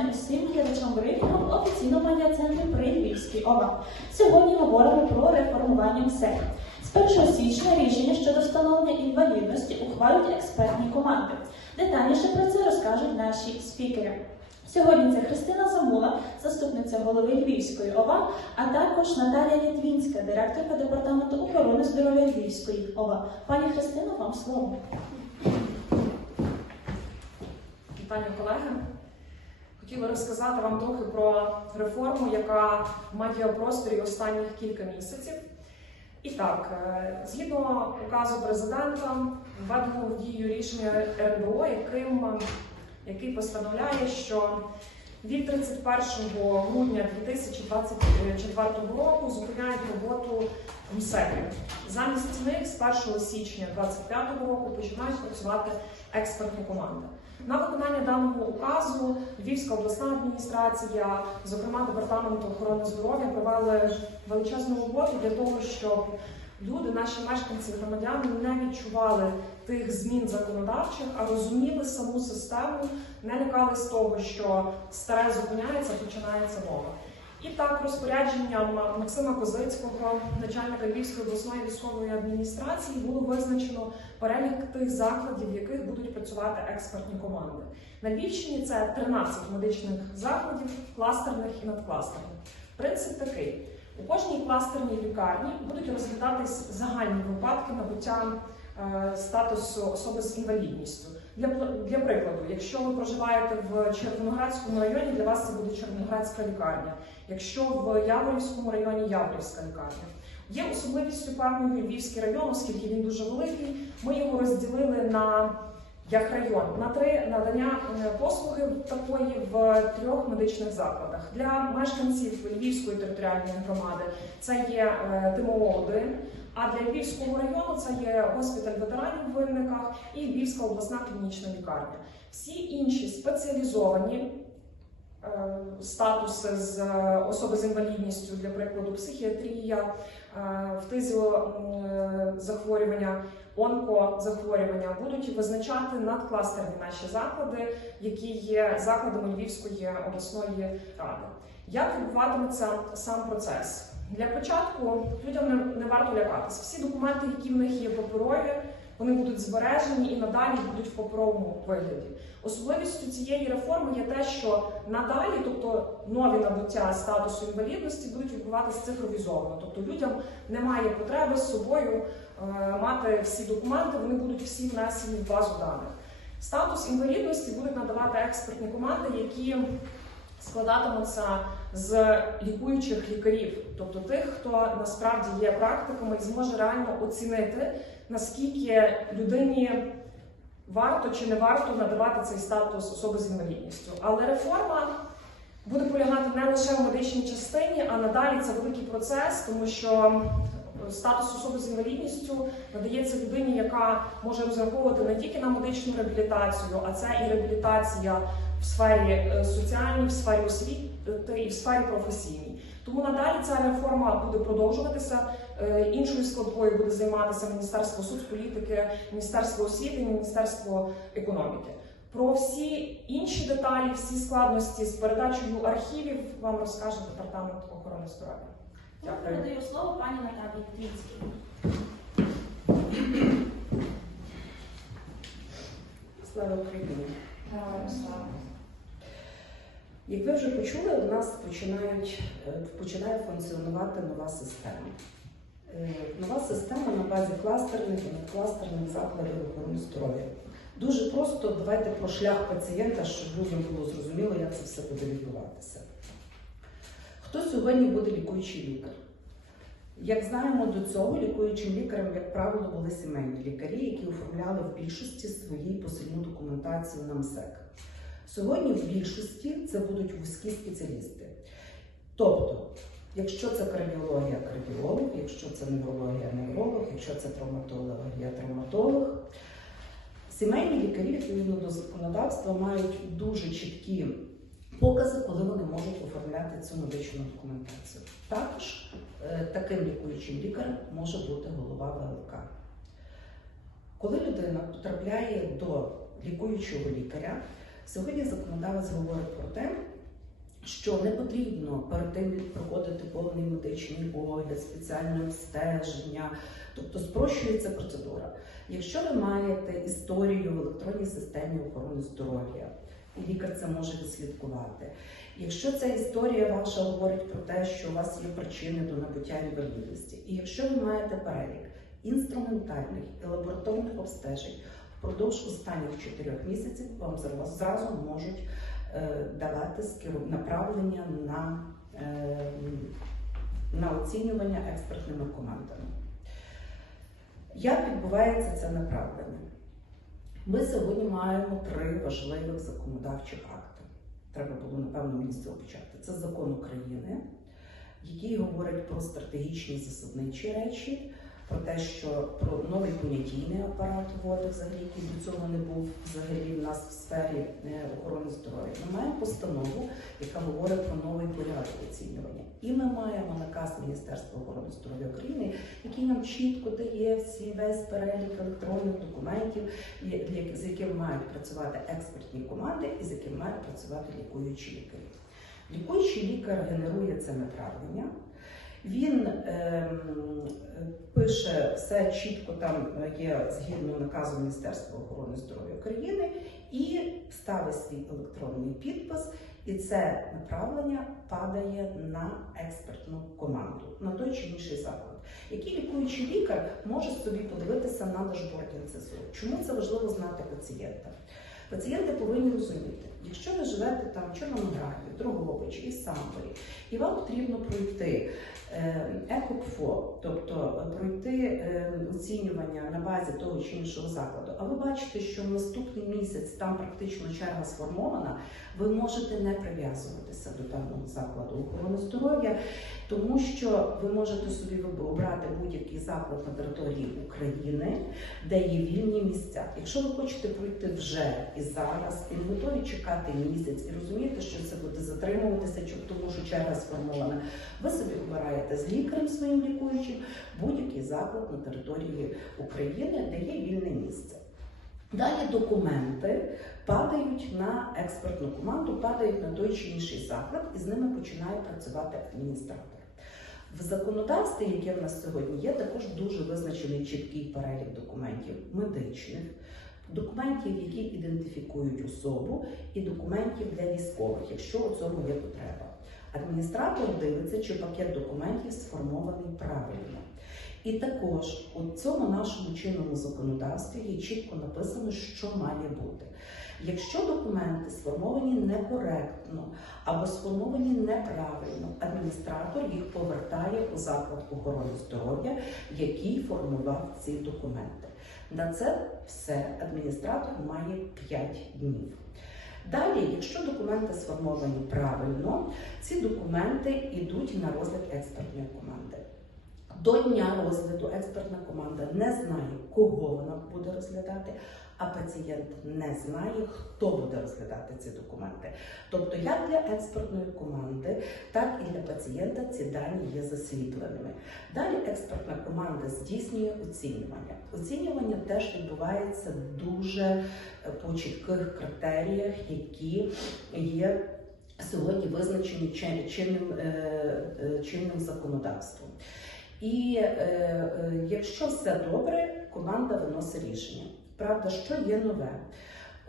вітання усім глядачам брифінгу офіційного медіа-центру при Львівській ОВА. Сьогодні говоримо про реформування МСЕК. З 1 січня рішення щодо встановлення інвалідності ухвалюють експертні команди. Детальніше про це розкажуть наші спікери. Сьогодні це Христина Замула, заступниця голови Львівської ОВА, а також Наталія Літвінська, директорка департаменту охорони здоров'я Львівської ОВА. Пані Христино, вам слово. Вітання, колеги. Хотіла розказати вам трохи про реформу, яка в медіапросторі останніх кілька місяців. І так, е, згідно указу президента, введено в дію рішення РНБО, яким, який постановляє, що від 31 грудня 2024 року зупиняють роботу МСЕКи. Замість них з 1 січня 2025 року починають працювати експертні команди. На виконання даного указу Львівська обласна адміністрація, зокрема департамент охорони здоров'я, провели величезну роботу для того, щоб люди, наші мешканці, громадяни не відчували тих змін законодавчих, а розуміли саму систему, не лякались того, що старе зупиняється, починається нове. І так, розпорядженням Максима Козицького, начальника Львівської обласної військової адміністрації, було визначено перелік тих закладів, в яких будуть працювати експертні команди. На Львівщині це 13 медичних закладів, кластерних і надкластерних. Принцип такий: у кожній кластерній лікарні будуть розглядатись загальні випадки набуття е, статусу особи з інвалідністю. Для, для прикладу, якщо ви проживаєте в Червоноградському районі, для вас це буде Червоноградська лікарня. Якщо в Яворівському районі Яворівська лікарня. Є особливістю певною Львівський район, оскільки він дуже великий. Ми його розділили на як район на три надання е, послуги такої в трьох медичних закладах. Для мешканців Львівської територіальної громади це є е, ТМО 1 а для Львівського району це є госпіталь ветеранів в Винниках і Львівська обласна клінічна лікарня. Всі інші спеціалізовані е, статуси з е, особи з інвалідністю, для прикладу, психіатрія, е, фтизіозахворювання, онкозахворювання будуть визначати надкластерні наші заклади, які є закладами Львівської обласної ради. Як відбуватиметься сам процес? Для початку людям не варто лякатися. Всі документи, які в них є паперові, вони будуть збережені і надалі будуть в паперовому вигляді. Особливістю цієї реформи є те, що надалі, тобто нові набуття статусу інвалідності, будуть відбуватися цифровізовано. Тобто людям немає потреби з собою е, мати всі документи, вони будуть всі внесені в базу даних. Статус інвалідності будуть надавати експертні команди, які складатимуться з лікуючих лікарів, тобто тих, хто насправді є практиками і зможе реально оцінити, наскільки людині варто чи не варто надавати цей статус особи з інвалідністю. Але реформа буде полягати не лише в медичній частині, а надалі це великий процес, тому що статус особи з інвалідністю надається людині, яка може розраховувати не тільки на медичну реабілітацію, а це і реабілітація в сфері е, соціальній, в сфері освіти і в сфері професійній. Тому надалі ця реформа буде продовжуватися. Е, Іншою складовою буде займатися Міністерство соцполітики, Міністерство освіти, Міністерство економіки. Про всі інші деталі, всі складності з передачею архівів вам розкаже департамент охорони здоров'я. Я передаю слово пані Наталії Літвінській. Слава Україні! Як ви вже почули, у нас починають, е, починає функціонувати нова система. Е, Нова система на базі кластерних і надкластерних закладів охорони здоров'я. Дуже просто давайте про шлях пацієнта, щоб людям було зрозуміло, як це все буде відбуватися. Хто сьогодні буде лікуючий лікар? Як знаємо, до цього лікуючим лікарем, як правило, були сімейні лікарі, які оформляли в більшості свої посильну документацію на МСЕК. Сьогодні в більшості це будуть вузькі спеціалісти. Тобто, якщо це кардіологія, кардіолог, якщо це неврологія, невролог, якщо це травматологія, травматолог. Сімейні лікарі, відповідно до законодавства, мають дуже чіткі покази, коли вони можуть оформляти цю медичну документацію. Також е, таким лікуючим лікарем може бути голова ВЛК. Коли людина потрапляє до лікуючого лікаря, Сьогодні законодавець говорить про те, що не потрібно перед тим проходити повний медичний огляд, спеціальне обстеження, тобто спрощується процедура. Якщо ви маєте історію в електронній системі охорони здоров'я, і лікар це може відслідкувати. Якщо ця історія ваша говорить про те, що у вас є причини до набуття інвалідності, і якщо ви маєте перелік інструментальних і лабораторних обстежень впродовж останніх 4 місяців, вам зразу- можуть давати направлення на, е, на оцінювання експертними командами. Як відбувається це направлення? Ми сьогодні маємо три важливих законодавчих акти. Треба було, напевно, мені з цього почати. Це закон України, який говорить про стратегічні засадничі речі, про те, що про новий понятійний апарат вводить взагалі, який до цього не був взагалі в нас в сфері е, охорони здоров'я. Ми маємо постанову, яка говорить про новий порядок оцінювання. І ми маємо наказ Міністерства охорони здоров'я України, який нам чітко дає всі весь перелік електронних документів, з якими мають працювати експертні команди і з якими мають працювати лікуючі лікарі. Лікуючий лікар генерує це направлення. Він ем, пише все чітко, там є згідно наказу Міністерства охорони здоров'я України і ставить свій електронний підпис, і це направлення падає на експертну команду, на той чи інший заклад. Який лікуючий лікар може собі подивитися на дашборді НЦСУ. Чому це важливо знати пацієнта? Пацієнти повинні розуміти, якщо ви живете там в Чорномографі, Дрогобичі і Самборі, і вам потрібно пройти е, ЕКОПФО, тобто пройти е, оцінювання на базі того чи іншого закладу, а ви бачите, що в наступний місяць там практично черга сформована, ви можете не прив'язуватися до певного закладу охорони здоров'я, тому що ви можете собі обрати будь-який заклад на території України, де є вільні місця. Якщо ви хочете пройти вже і зараз, і не готові чекати місяць, і розумієте, що це буде затримуватися, тому що черга сформована, ви собі обираєте з лікарем своїм лікуючим будь-який заклад на території України, де є вільне місце. Далі документи падають на експертну команду, падають на той чи інший заклад, і з ними починає працювати адміністратор. В законодавстві, яке в нас сьогодні є, також дуже визначений чіткий перелік документів медичних, документів, які ідентифікують особу, і документів для військових, якщо у цьому є потреба. Адміністратор дивиться, чи пакет документів сформований правильно. І також у цьому нашому чинному законодавстві є чітко написано, що має бути. Якщо документи сформовані некоректно або сформовані неправильно, адміністратор їх повертає у заклад охорони здоров'я, який формував ці документи. На це все адміністратор має 5 днів. Далі, якщо документи сформовані правильно, ці документи йдуть на розгляд експертної команди. До дня розгляду експертна команда не знає, кого вона буде розглядати, а пацієнт не знає, хто буде розглядати ці документи. Тобто, як для експертної команди, так і для пацієнта ці дані є засліпленими. Далі експертна команда здійснює оцінювання. Оцінювання теж відбувається дуже е, по чітких критеріях, які є сьогодні визначені чи- чинним, е, е, чинним законодавством. І якщо все добре, команда виносить рішення. Правда, що є нове?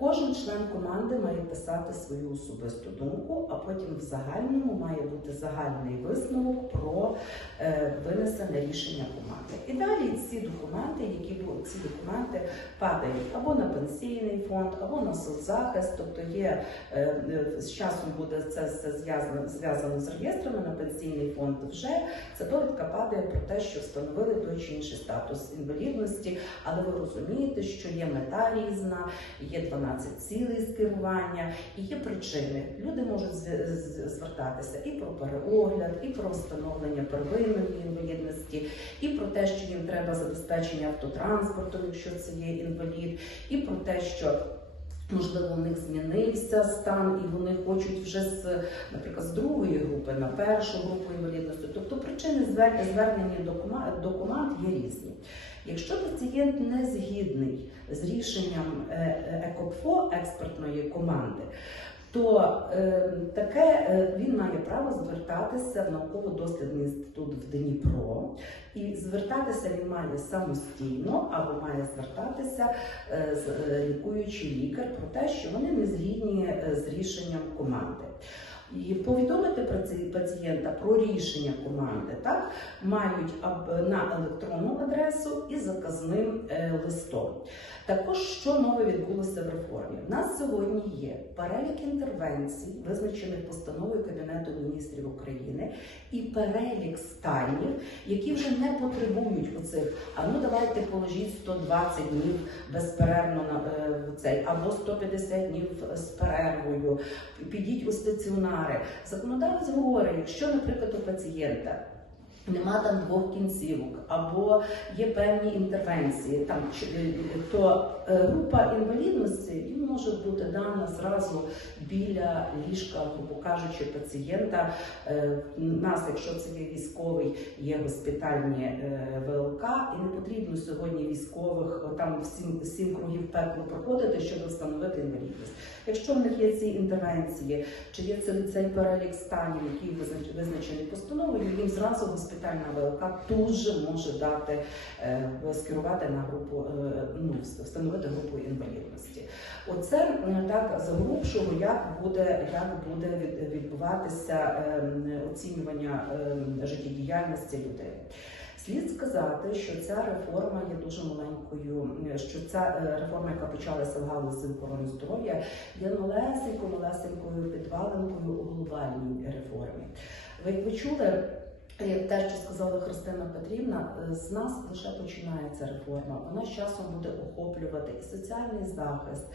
Кожен член команди має писати свою особисту думку, а потім в загальному має бути загальний висновок про е, винесене рішення команди. І далі ці документи, які ці документи падають або на пенсійний фонд, або на соцзахист, тобто є е, е, з часом буде це все зв'язано зв'язано з реєстрами на пенсійний фонд. Вже ця довідка падає про те, що встановили той чи інший статус інвалідності, але ви розумієте, що є мета різна, є 12 цілей з керування і є причини. Люди можуть звертатися і про переогляд, і про встановлення первинної інвалідності, і про те, що їм треба забезпечення автотранспортом, якщо це є інвалід, і про те, що Можливо, у них змінився стан, і вони хочуть вже з, наприклад, з другої групи на першу групу інвалідності. Тобто причини звернення до команд є різні. Якщо пацієнт не згідний з рішенням е, е, ЕКОПФО експертної команди, то е, таке е, він має право звертатися в науково-дослідний інститут в Дніпро, і звертатися він має самостійно або має звертатися е, з е, лікуючий лікар про те, що вони не згідні е, з рішенням команди. І повідомити праці- пацієнта про рішення команди так мають на електронну адресу і заказним е, листом. Також що нове відбулося в реформі? У нас сьогодні є перелік інтервенцій, визначених постановою Кабінету міністрів України, і перелік станів, які вже не потребують оцих. А ну давайте положіть 120 днів безперервно на е, цей або 150 днів з перервою. Підіть у стаціонари. Законодавець говорить, якщо, наприклад, у пацієнта. Нема там двох кінцівок, або є певні інтервенції, там е, то е, група інвалідності він може бути дана зразу біля ліжка, грубо кажучи, пацієнта. Е, У нас, якщо це є військовий, є госпітальні е, ВЛК, і не потрібно сьогодні військових е, там сім, сім кругів пекло проходити, щоб встановити. Якщо в них є ці інтервенції, чи є цей, цей перелік станів, який визначений постановою, їм зразу госпітальна ВЛК тут же може дати е, скерувати на групу, е, ну встановити групу інвалідності. Оце м, так загрубшого, як буде, як буде відбуватися ем, оцінювання ем, життєдіяльності людей. Слід сказати, що ця реформа є дуже маленькою, що ця е, реформа, яка почалася в галузі охорони здоров'я, є малесенькою, малесенькою підвалинкою у глобальній реформі. Ви почули? Як те, що сказала Христина Петрівна, е, з нас лише починається реформа. Вона з часом буде охоплювати і соціальний захист,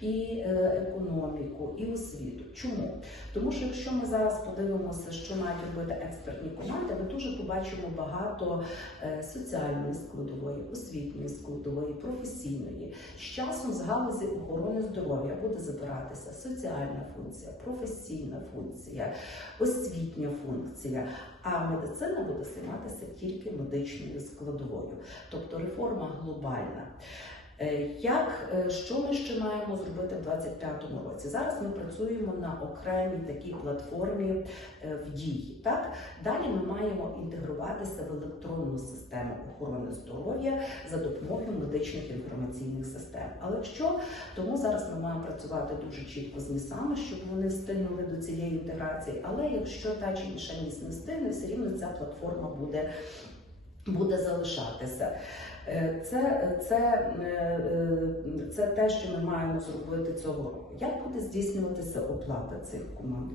і е, економіку, і освіту. Чому? Тому що якщо ми зараз подивимося, що мають робити експертні команди, ми дуже побачимо багато е, соціальної складової, освітньої складової, професійної. З часом з галузі охорони здоров'я буде забиратися соціальна функція, професійна функція, освітня функція. А медицина буде займатися тільки медичною складовою, тобто реформа глобальна. Е, Як е, що ми ще маємо зробити в 2025 році? Зараз ми працюємо на окремій такій платформі е, в дії. Так далі ми маємо інтегруватися в електронну систему охорони здоров'я за допомогою медичних інформаційних систем. Але якщо тому зараз ми маємо працювати дуже чітко з місами, щоб вони встигнули до цієї інтеграції. Але якщо та чи інша міс не встигне, все рівно ця платформа буде, буде залишатися. Е, Це, це, е, е, це те, що ми маємо зробити цього року. Як буде здійснюватися оплата цих команд?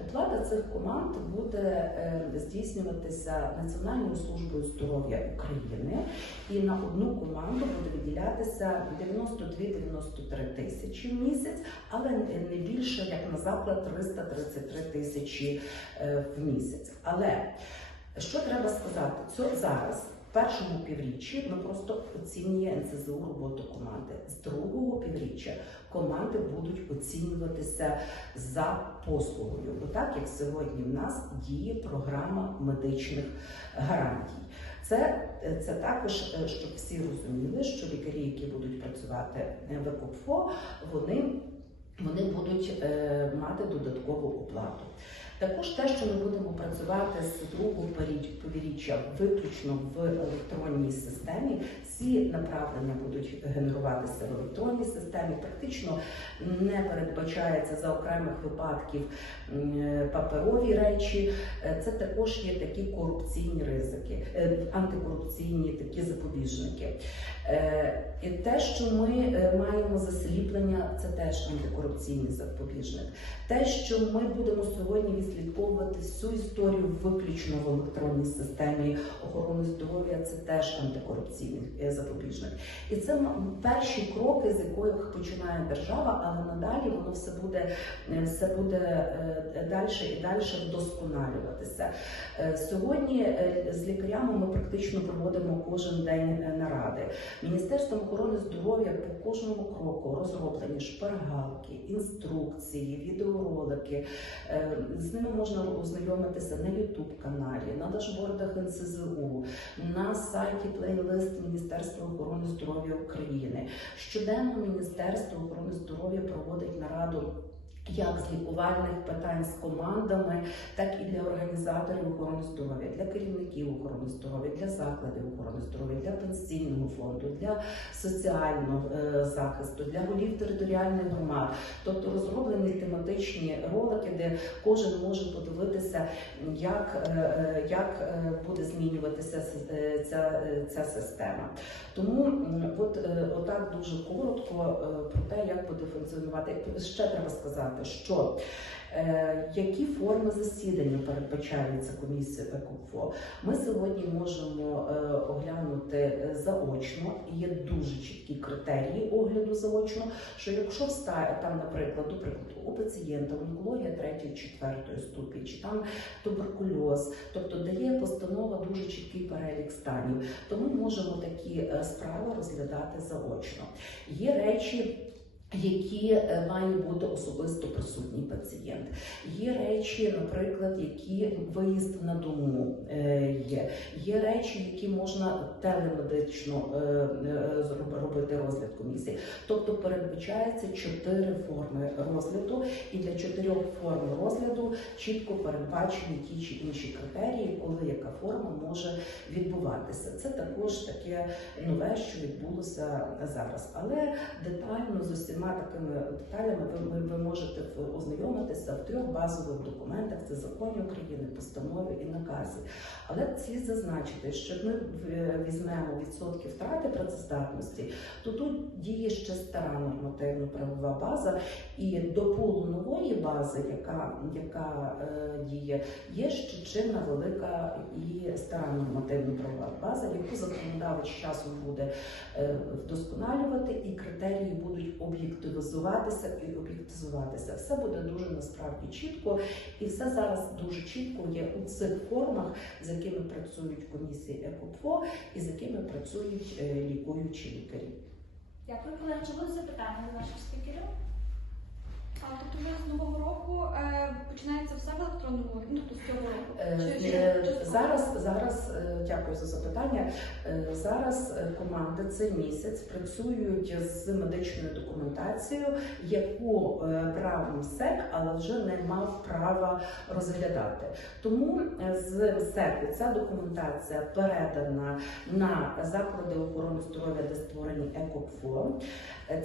Оплата цих команд буде здійснюватися Національною службою здоров'я України, і на одну команду буде виділятися 92-93 тисячі в місяць, але не більше як на заклад 333 тисячі в місяць. Але що треба сказати? Це зараз. Першому півріччі ми просто оцінює НСЗУ роботу команди. З другого півріччя команди будуть оцінюватися за послугою. Бо так як сьогодні в нас діє програма медичних гарантій. Це, це також, е, щоб всі розуміли, що лікарі, які будуть працювати е, в ЕКОПФО, вони, вони будуть е, мати додаткову оплату. Також те, що ми будемо працювати з другого повіріччя виключно в електронній системі, всі направлення будуть генеруватися в електронній системі. Практично не передбачається за окремих випадків паперові речі. Е, Це також є такі корупційні ризики, е, антикорупційні такі запобіжники. Е, І те, що ми маємо засліплення, це теж антикорупційний запобіжник. Те, що ми будемо сьогодні відслідковувати всю історію виключно в електронній системі охорони здоров'я. Це теж антикорупційний е, запобіжник. І це перші кроки, з яких починає держава, але надалі воно все буде е, все буде далі і далі вдосконалюватися. Е, Сьогодні е, з лікарями ми практично проводимо кожен день е, наради. Міністерством охорони здоров'я по кожному кроку розроблені шпаргалки, інструкції, відеоролики. Ними можна ознайомитися на youtube каналі, на дашбордах НСЗУ, на сайті плейлист Міністерства охорони здоров'я України. Щоденно Міністерство охорони здоров'я проводить нараду. Як з лікувальних питань з командами, так і для організаторів охорони здоров'я, для керівників охорони здоров'я, для закладів охорони здоров'я, для пенсійного фонду, для соціального е, захисту, для голів територіальних громад. Тобто розроблені тематичні ролики, де кожен може подивитися, як, е, е, як буде змінюватися ця, ця система. Тому от отак дуже коротко про те, як буде функціонувати. Ще треба сказати, що е, які форми засідання передбачаються комісією ЕКОФО. Ми сьогодні можемо е, оглянути заочно. і Є дуже чіткі критерії огляду заочно. Що якщо встає там, наприклад, до прикладу, у пацієнта онкологія 3-4 ступінь, чи там туберкульоз, тобто дає постанова дуже чіткий перелік станів, то ми можемо такі е, справи розглядати заочно. Є речі. Які е, має бути особисто присутній пацієнт. Є речі, наприклад, які виїзд на дому е, є. Є речі, які можна телемедично е, робити розгляд комісії. Тобто передбачається чотири форми розгляду, і для чотирьох форм розгляду чітко передбачені ті чи інші критерії, коли яка форма може відбуватися. Це також таке нове, що відбулося зараз. Але детально з усіма такими деталями ви, ви можете в- в трьох базових документах: це законі України, постанови і накази. Але слід зазначити, що ми візьмемо відсотки втрати працездатності, то тут діє ще стара нормативно-правова база, і до пулу нової бази, яка, яка е, діє, є ще чинна велика і стара нормативно-правова база, яку законодавець часом буде е, вдосконалювати, і критерії будуть об'єктивізуватися і об'єктизуватися. Все буде дуже насправді чітко, і все зараз дуже чітко є у цих формах, з якими працюють комісії ЕКОПФО і з якими працюють е, лікуючі лікарі. Дякую, колеги. Чи будуть запитання до наших спікерів? А тобто ми з нового року е, починається все в електронному, ну тобто з цього року. Е, Чи- е, чи- чи- Зараз, зараз е, дякую за запитання. Е, Зараз е, команди цей місяць працюють з медичною документацією, яку е, брав МСЕК, але вже не мав права розглядати. Тому е, з МСЕКу ця документація передана на заклади охорони здоров'я, де створені ЕКОПФО.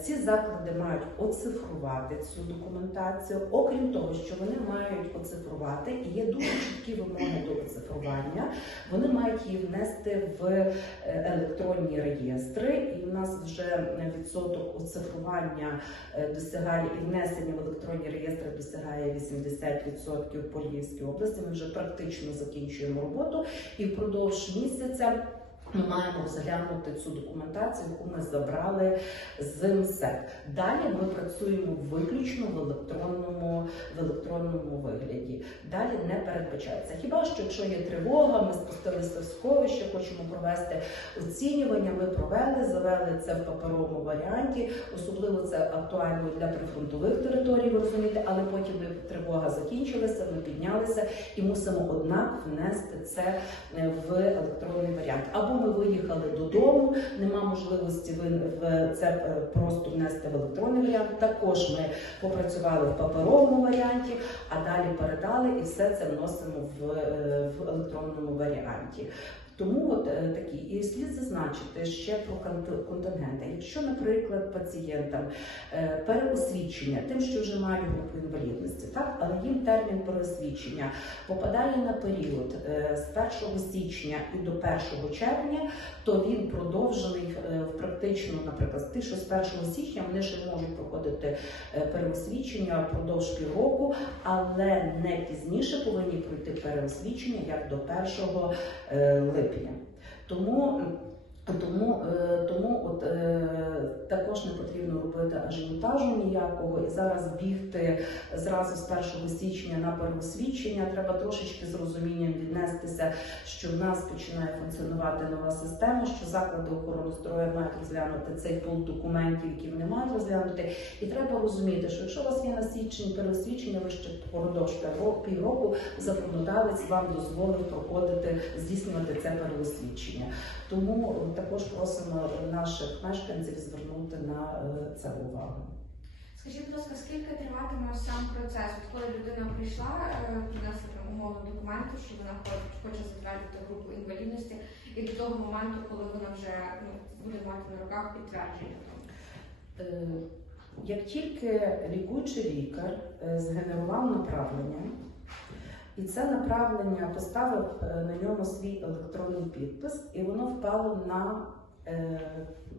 Ці заклади мають оцифрувати цю документацію. Окрім того, що вони мають оцифрувати, і є дуже чіткі вимоги до оцифрування. Вони мають її внести в е, електронні реєстри, і у нас вже відсоток оцифрування е, досягає і внесення в електронні реєстри досягає 80% по Львівській області. Ми вже практично закінчуємо роботу, і впродовж місяця. Ми маємо розглянути цю документацію, яку ми забрали з МСЕК. Далі ми працюємо виключно в електронному, в електронному вигляді. Далі не передбачається. Хіба що якщо є тривога, ми спустилися в сховище, хочемо провести оцінювання. Ми провели, завели це в паперовому варіанті. Особливо це актуально для прифронтових територій, ви розумієте, але потім тривога закінчилася, ми піднялися і мусимо однак внести це е, в електронний варіант. Або ми виїхали додому, нема можливості в це е, просто внести в електронний варіант. Також ми попрацювали в паперовому варіанті, а далі передали і все це вносимо в, е, в електронному варіанті. Тому от е, такі і слід зазначити ще про контингенти. Якщо, наприклад, пацієнтам е, переосвідчення, тим, що вже мають групу інвалідності, так але їм термін переосвідчення попадає на період е, з 1 січня і до 1 червня, то він продовжений в практично, наприклад, з що з 1 січня вони ще можуть проходити переосвідчення впродовж півроку, але не пізніше повинні пройти переосвідчення як до 1 е, липня. Тому тому, е, тому от, е, також не потрібно робити ажіотажу ніякого і зараз бігти зразу з 1 січня на переосвідчення. Треба трошечки з розумінням віднестися, що в нас починає функціонувати нова система, що заклади охорони здоров'я мають розглянути цей пункт документів, які вони мають розглянути. І треба розуміти, що якщо у вас є на січень переосвідчення, ви ще впродовж півроку законодавець вам дозволив проходити, здійснювати це переосвідчення. Тому також просимо наших мешканців звернути на е, це увагу. Скажіть, будь ласка, скільки триватиме сам процес? От коли людина прийшла, е, принесла умовно документи, що вона хоче, затвердити групу інвалідності, і до того моменту, коли вона вже ну, буде мати на руках підтвердження. Е, Як тільки лікуючий лікар згенерував направлення, і це направлення поставив е, на ньому свій електронний підпис, і воно впало на е,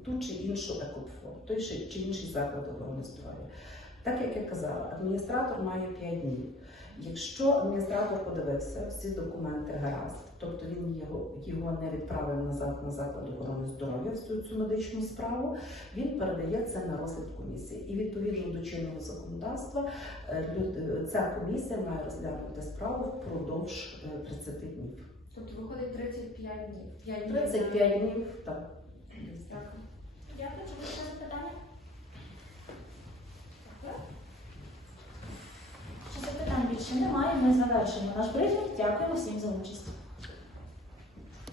ту чи іншу екопфо, той чи інший заклад охорони здоров'я. Так як я казала, адміністратор має 5 днів. Якщо адміністратор подивився всі документи гаразд, тобто він його, його не відправив назад на заклад охорони здоров'я всю цю медичну справу, він передає це на розгляд комісії. І відповідно до чинного законодавства е, ця комісія має розглянути справу впродовж е, 30 днів. Тобто виходить 35 днів. 5 днів. 35 днів, так. Дякую. Дякую, ще запитання? Чи запитань більше немає? Ми завершимо наш брифінг. Дякуємо всім за участь.